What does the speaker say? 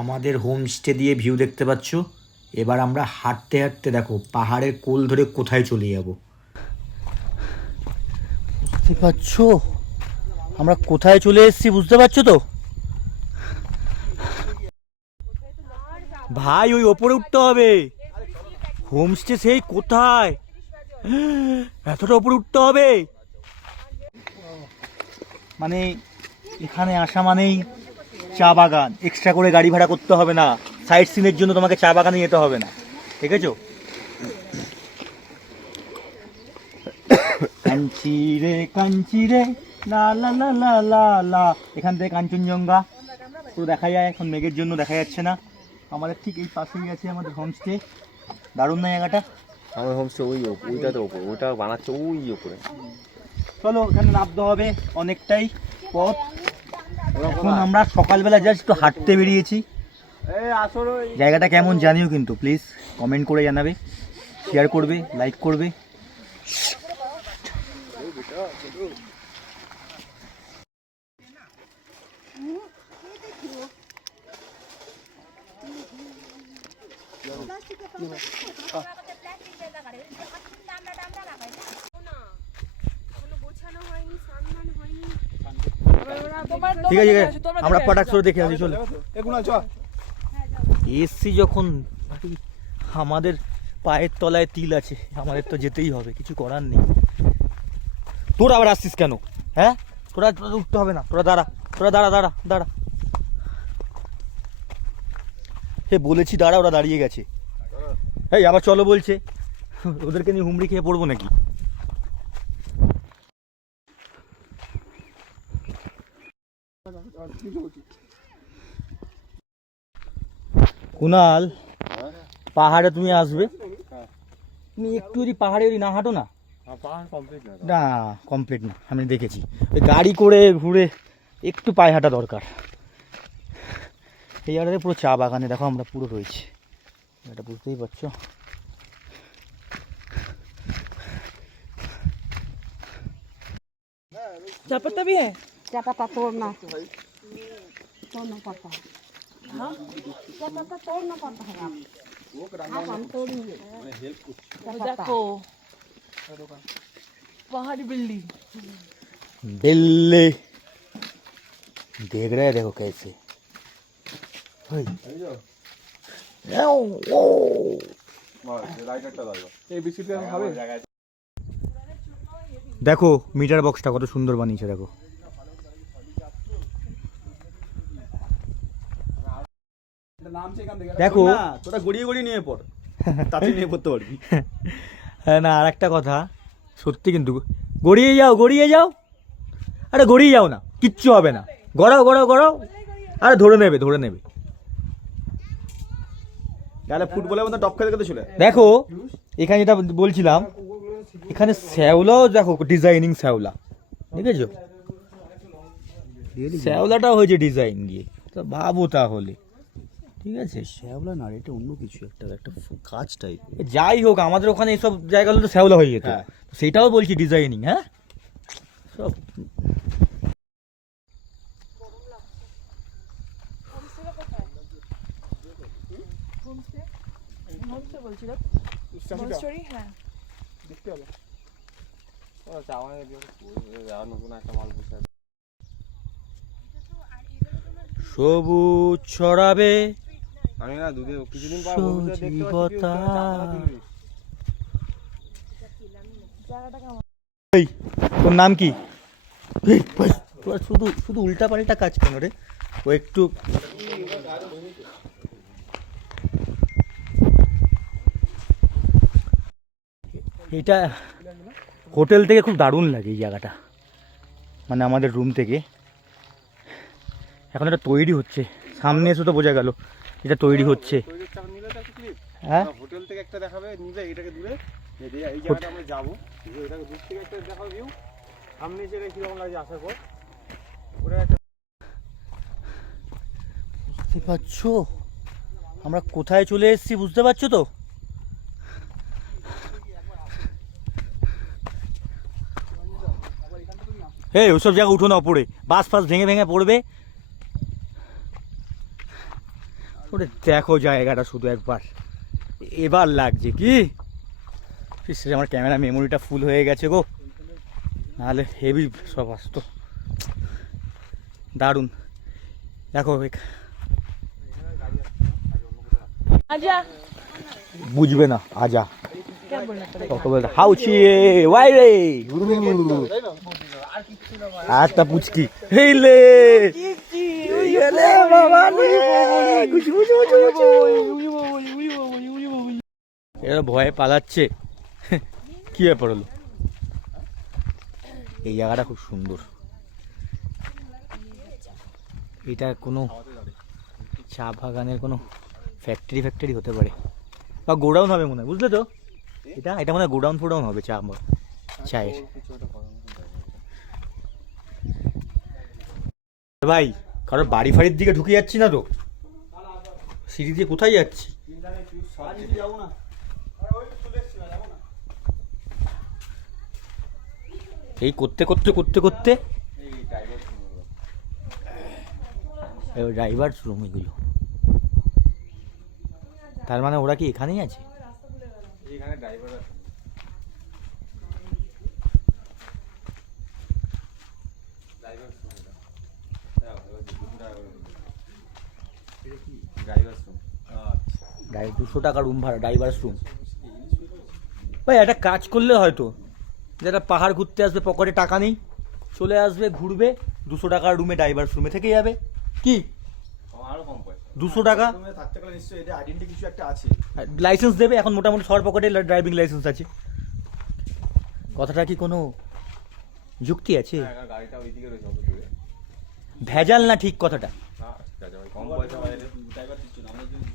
আমাদের হোমস্টে দিয়ে ভিউ দেখতে পাচ্ছ। এবার আমরা হাঁটতে হাঁটতে দেখো পাহাড়ের কোল ধরে কোথায় চলে যাব। বুঝতে পারছ? আমরা কোথায় চলে এসেছি বুঝতে পারছ তো? ভাই ওই ওপরে উঠতে হবে। হোমস্টে সেই কোথায়? এতটা ওপরে উঠতে হবে। মানে এখানে আসা মানেই চা বাগান। এক্সট্রা করে গাড়ি ভাড়া করতে হবে না। সাইড সিনের জন্য তোমাকে চা বাগানে যেতে হবে না। ঠিক আছে কাঞ্চি রে কাঞ্চি রে লা লা লা লা লা লা। এখান থেকে কাঞ্চনজঙ্ঘা। পুরো দেখা যায় এখন মেঘের জন্য দেখা যাচ্ছে না। আমাদের ঠিক এই পাশেই আছে আমাদের হোমস্টে দারুণ না জায়গাটা? আমার হোমস্টে ওই ওপ- ওইটাতে ওপর। ওইটা বানাচ্ছে ওই ওপরে। চলো এখানে নামতে হবে অনেকটাই পথ। এখন আমরা সকালবেলা জাস্ট একটু হাঁটতে বেরিয়েছি। জায়গাটা কেমন জানিও কিন্তু প্লিজ কমেন্ট করে জানাবে শেয়ার করবে লাইক করবে আছে ঠিক আছে আমরা পটাক করে দেখে আসি চলো। এসছি যখন আমাদের পায়ের তলায় তিল আছে আমাদের তো যেতেই হবে কিছু করার নেই। তোরা আবার আসছিস কেন? হ্যাঁ? তোরা তোরা উঠতে হবে না। তোরা দাঁড়া তোরা দাঁড়া দাঁড়া দাঁড়া। হে বলেছি দাঁড়া ওরা দাঁড়িয়ে গেছে। এই আবার চলো বলছে। ওদেরকে নিয়ে হুমড়ি খেয়ে পড়ব নাকি? কুনাল পাহাড়ে তুমি আসবে তুমি একটু যদি পাহাড়ে যদি না হাঁটো না পাহাড় কমপ্লিট না না কমপ্লিট না আমি দেখেছি ওই গাড়ি করে ঘুরে একটু পায়ে হাঁটা দরকার এই জায়গাটাতে পুরো চা বাগানে দেখো আমরা পুরো রয়েছি এটা বুঝতেই পারছো चाय पत्ता भी है क्या पता तोड़ना तोड़ना पड़ता है हाँ क्या पता तोड़ना पड़ता है आप आप हम तोड़ेंगे क्या पता? देखो पहाड़ी बिल्ली दिल्ली देख रहे हैं देखो कैसे ओए। ओ, ओ। দেখো মিটার বক্সটা কত সুন্দর বানিয়েছে দেখো দেখো। তোরা গড়িয়ে গড়িয়ে নিয়ে পড়। তাতে নিয়ে পড়তে পারবি। হ্যাঁ না আর একটা কথা। সত্যি কিন্তু গড়িয়ে যাও গড়িয়ে যাও। আরে গড়িয়ে যাও না কিচ্ছু হবে না। গড়াও গড়াও গড়াও। আরে ধরে নেবে ধরে নেবে। গেলে ফুটবলের মতো টপ খেতে খেতে চলে দেখো এখানে যেটা বলছিলাম এখানে শ্যাওলাও দেখো ডিজাইনিং শ্যাওলা। ঠিক আছে শ্যাওলাটাও হয়েছে ডিজাইন দিয়ে তো ভাবো তাহলে। ঠিক আছে শ্যাওলা না এটা অন্য কিছু একটা একটা কাজ টাইপ যাই হোক আমাদের ওখানে এইসব জায়গাগুলো তো শ্যাওলা হয়ে যেত। হ্যাঁ। সেটাও বলছি ডিজাইনিং হ্যাঁ? সব। হ্যাঁ। সবুজ ছড়াবে আমি না দুদিন কিছুদিন পর দেখতে পাচ্ছি তোর নাম কি? তোরা শুধু শুধু উল্টা পাল্টা কাজ কেন রে? ও একটু এটা হোটেল থেকে খুব দারুণ লাগে এই জায়গাটা। মানে আমাদের রুম থেকে। এখন এটা তৈরি হচ্ছে। সামনে এসে তো বোঝা গেল। এটা তৈরি হচ্ছে। নিলে হ্যাঁ? হোটেল থেকে একটা দেখাবে নিবে এটাকে দূরে। এই জায়গাটা আমরা যাব। যে এটাকে দূর থেকে একটা দেখাবে ভিউ সামনে জায়গায় কীরকম লাগছে আসার পর। ওটা একটা বুঝতে পারছ? আমরা কোথায় চলে এসেছি বুঝতে পারছ তো? এই ওসব জায়গা উঠো না ওপরে বাস ফাস ভেঙে ভেঙে পড়বে। ওটা দেখো জায়গাটা শুধু একবার। এবার লাগছে কি? সে আমার ক্যামেরা মেমোরিটা ফুল হয়ে গেছে গো। নাহলে হেভি সব আসতো। দারুণ। দেখো বুঝবে না আজা। হাউছি ওয়াই রে? একটা পুচকি। হেইলে বাবা এরা ভয়ে পালাচ্ছে। কি ব্যাপার হলো? এই জায়গাটা খুব সুন্দর। এটা কোনো চা বাগানের কোনো ফ্যাক্টরি ফ্যাক্টরি হতে পারে। বা গোডাউন হবে মনে হয় বুঝলে তো? এটা এটা মনে হয় গোডাউন ফোডাউন হবে চা চায়ের। ভাই কারোর বাড়ি ফাড়ির দিকে ঢুকে যাচ্ছি না তো। সিঁড়ি দিয়ে কোথায় যাচ্ছি? এই করতে করতে করতে করতে ড্রাইভার রুম এগুলো। তার মানে ওরা কি এখানেই আছে? এখানে ড্রাইভার আছে ড্রাইভার ড্রাই দুশো টাকা রুম ভাড়া ড্রাইভার্স রুম ভাই একটা কাজ করলে হয়তো যেটা পাহাড় ঘুরতে আসবে পকেটে টাকা নেই চলে আসবে ঘুরবে দুশো টাকার রুমে ড্রাইভার্স রুমে থেকে যাবে। কি? দুশো টাকা? লাইসেন্স দেবে এখন মোটামুটি সবার পকেটে ড্রাইভিং লাইসেন্স আছে। কথাটা কি কোনো যুক্তি আছে? হ্যাঁ, ভেজাল না ঠিক কথাটা। না ঠিক আছে ভাই কম পয়সা বাইরে ড্রাইভার দিচ্ছ না আমাদের যদি দুশো টাকা